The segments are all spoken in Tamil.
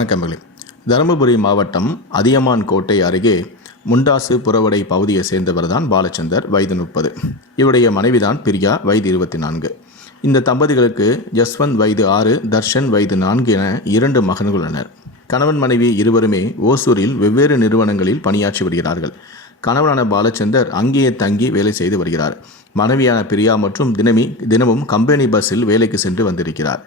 வணக்கம்பளி தருமபுரி மாவட்டம் அதியமான் கோட்டை அருகே முண்டாசு புறவடை பகுதியை சேர்ந்தவர் தான் பாலச்சந்தர் வயது முப்பது. இவருடைய மனைவிதான் பிரியா வயது இருபத்தி நான்கு இந்த தம்பதிகளுக்கு ஜஸ்வந்த் வயது ஆறு தர்ஷன் வயது நான்கு என இரண்டு மகன்கள் உள்ளனர். கணவன் மனைவி இருவருமே ஓசூரில் வெவ்வேறு நிறுவனங்களில் பணியாற்றி வருகிறார்கள். கணவனான பாலச்சந்தர் அங்கேயே தங்கி வேலை செய்து வருகிறார். மனைவியான பிரியா மற்றும் தினமி தினமும் கம்பெனி பஸ்ஸில் வேலைக்கு சென்று வந்திருக்கிறார்.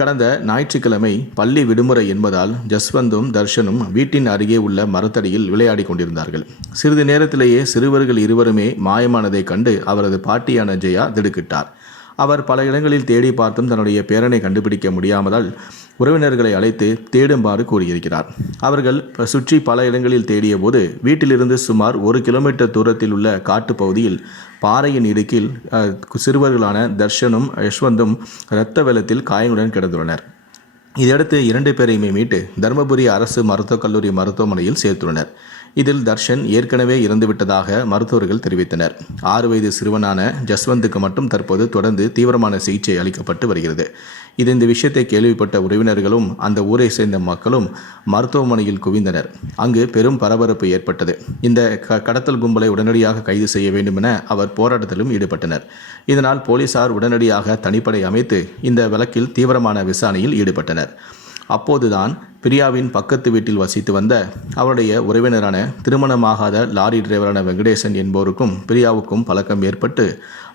கடந்த ஞாயிற்றுக்கிழமை பள்ளி விடுமுறை என்பதால் ஜஸ்வந்தும் தர்ஷனும் வீட்டின் அருகே உள்ள மரத்தடியில் விளையாடி கொண்டிருந்தார்கள். சிறிது நேரத்திலேயே சிறுவர்கள் இருவருமே மாயமானதைக் கண்டு அவரது பாட்டியான ஜெயா திடுக்கிட்டார். அவர் பல இடங்களில் தேடி பார்த்தும் தன்னுடைய பேரனை கண்டுபிடிக்க முடியாமதால் உறவினர்களை அழைத்து தேடுமாறு கூறியிருக்கிறார். அவர்கள் சுற்றி பல இடங்களில் தேடிய போது வீட்டிலிருந்து சுமார் ஒரு கிலோமீட்டர் தூரத்தில் உள்ள காட்டுப் பகுதியில் பாறையின் இடுக்கில் சிறுவர்களான தர்ஷனும் யஷ்வந்தும் இரத்த வெள்ளத்தில் காயங்களுடன் கிடந்துள்ளனர். இதையடுத்து இரண்டு பேரையுமே மீட்டு தருமபுரி அரசு மருத்துவக் கல்லூரி மருத்துவமனையில் சேர்த்துள்ளனர். இதில் தர்ஷன் ஏற்கனவே இறந்துவிட்டதாக மருத்துவர்கள் தெரிவித்தனர். ஆறு வயது சிறுவனான ஜஸ்வந்துக்கு மட்டும் தற்போது தொடர்ந்து தீவிரமான சிகிச்சை அளிக்கப்பட்டு வருகிறது. இது இந்த விஷயத்தை கேள்விப்பட்ட உறவினர்களும் அந்த ஊரை சேர்ந்த மக்களும் மருத்துவமனையில் குவிந்தனர். அங்கு பெரும் பரபரப்பு ஏற்பட்டது. இந்த க- கடத்தல் கும்பலை உடனடியாக கைது செய்ய வேண்டும் என அவர் போராட்டத்திலும் ஈடுபட்டனர். இதனால் போலீசார் உடனடியாக தனிப்படை அமைத்து இந்த வழக்கில் தீவிரமான விசாரணையில் ஈடுபட்டனர். அப்போதுதான் பிரியாவின் பக்கத்து வீட்டில் வசித்து வந்த அவருடைய உறவினரான திருமணமாகாத லாரி டிரைவரான வெங்கடேசன் என்பவருக்கும் பிரியாவுக்கும் பழக்கம் ஏற்பட்டு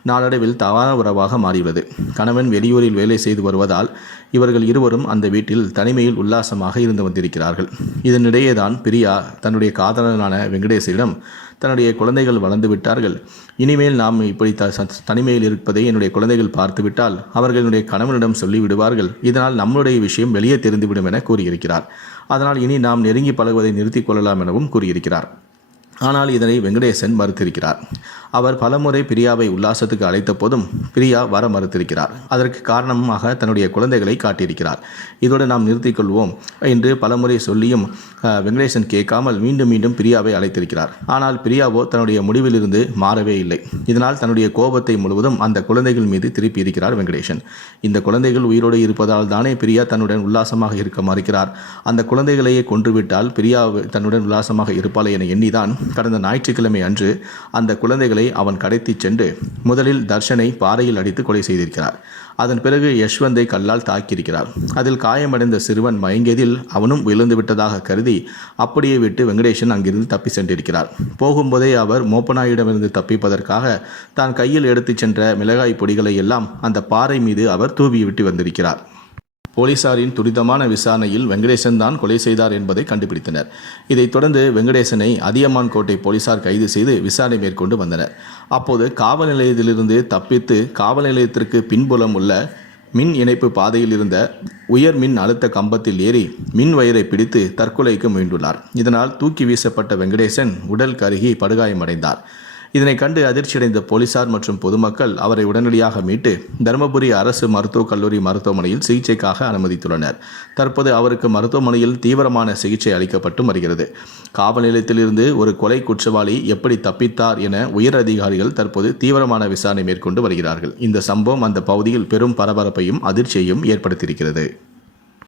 நாளடைவில் தவறான உறவாக மாறியுள்ளது. கணவன் வெளியூரில் வேலை செய்து வருவதால் இவர்கள் இருவரும் அந்த வீட்டில் தனிமையில் உல்லாசமாக இருந்து வந்திருக்கிறார்கள். இதனிடையே தான் பிரியா தன்னுடைய காதலனான வெங்கடேசனிடம் தன்னுடைய குழந்தைகள் வளர்ந்து விட்டார்கள். இனிமேல் நாம் இப்படி த தனிமையில் இருப்பதை என்னுடைய குழந்தைகள் பார்த்துவிட்டால் அவர்களுடைய கணவனிடம் சொல்லிவிடுவார்கள். இதனால் நம்முடைய விஷயம் வெளியே தெரிந்துவிடும் என கூறியிருக்கிறார். அதனால் இனி நாம் நெருங்கி பழகுவதை நிறுத்திக் கொள்ளலாம் எனவும் கூறியிருக்கிறார். ஆனால் இதனை வெங்கடேசன் மறுத்திருக்கிறார். அவர் பலமுறை பிரியாவை உல்லாசத்துக்கு அழைத்த போதும் பிரியா வர மறுத்திருக்கிறார். அதற்கு காரணமாக தன்னுடைய குழந்தைகளை காட்டியிருக்கிறார். இதோடு நாம் நிறுத்திக் கொள்வோம் என்று பலமுறை சொல்லியும் வெங்கடேசன் கேட்காமல் மீண்டும் மீண்டும் பிரியாவை அழைத்திருக்கிறார். ஆனால் பிரியாவோ தன்னுடைய முடிவிலிருந்து மாறவே இல்லை. இதனால் தன்னுடைய கோபத்தை முழுவதும் அந்த குழந்தைகள் மீது திருப்பி இருக்கிறார் வெங்கடேசன். இந்த குழந்தைகள் உயிரோடு இருப்பதால் தானே பிரியா தன்னுடன் உல்லாசமாக இருக்க மறுக்கிறார். அந்த குழந்தைகளையே கொன்றுவிட்டால் பிரியா தன்னுடன் உல்லாசமாக இருப்பாள் என எண்ணிதான் கடந்த ஞாயிற்றுக்கிழமை அன்று அந்த குழந்தைகளை அவன் கடத்தி சென்று முதலில் தர்ஷனை பாறையில் அடித்து கொலை செய்திருக்கிறார். அதன் பிறகு யஷ்வந்தை கல்லால் தாக்கியிருக்கிறார். அதில் காயமடைந்த சிறுவன் மயங்கியதில் அவனும் விழுந்து விட்டதாக கருதி அப்படியே விட்டு வெங்கடேசன் அங்கிருந்து தப்பி சென்றிருக்கிறார். போகும்போதே அவர் மோப்பனாயிடமிருந்து தப்பிப்பதற்காக தான் கையில் எடுத்துச் சென்ற மிளகாய் பொடிகளை எல்லாம் அந்த பாறை மீது அவர் தூவி விட்டு வந்திருக்கிறார். போலீசாரின் துரிதமான விசாரணையில் வெங்கடேசன் தான் கொலை செய்தார் என்பதை கண்டுபிடித்தனர். இதைத் தொடர்ந்து வெங்கடேசனை அதியமான் கோட்டை போலீசார் கைது செய்து விசாரணை மேற்கொண்டு வந்தனர். அப்போது காவல் நிலையத்திலிருந்து தப்பித்து காவல் நிலையத்திற்கு பின்புலம் உள்ள மின் இணைப்பு பாதையில் இருந்த உயர் மின் அழுத்த கம்பத்தில் ஏறி மின் வயரை பிடித்து தற்கொலைக்கு முயன்றுள்ளார். இதனால் தூக்கி வீசப்பட்ட வெங்கடேசன் உடல் கருகி படுகாயமடைந்தார். இதனை கண்டு அதிர்ச்சியடைந்த போலீசார் மற்றும் பொதுமக்கள் அவரை உடனடியாக மீட்டு தருமபுரி அரசு மருத்துவக் கல்லூரி மருத்துவமனையில் சிகிச்சைக்காக அனுமதித்துள்ளனர். தற்போது அவருக்கு மருத்துவமனையில் தீவிரமான சிகிச்சை அளிக்கப்பட்டு வருகிறது. காவல் நிலையத்திலிருந்து ஒரு கொலை குற்றவாளி எப்படி தப்பித்தார் என உயர் அதிகாரிகள் தற்போது தீவிரமான விசாரணை மேற்கொண்டு வருகிறார்கள். இந்த சம்பவம் அந்த பகுதியில் பெரும் பரபரப்பையும் அதிர்ச்சியையும் ஏற்படுத்தியிருக்கிறது.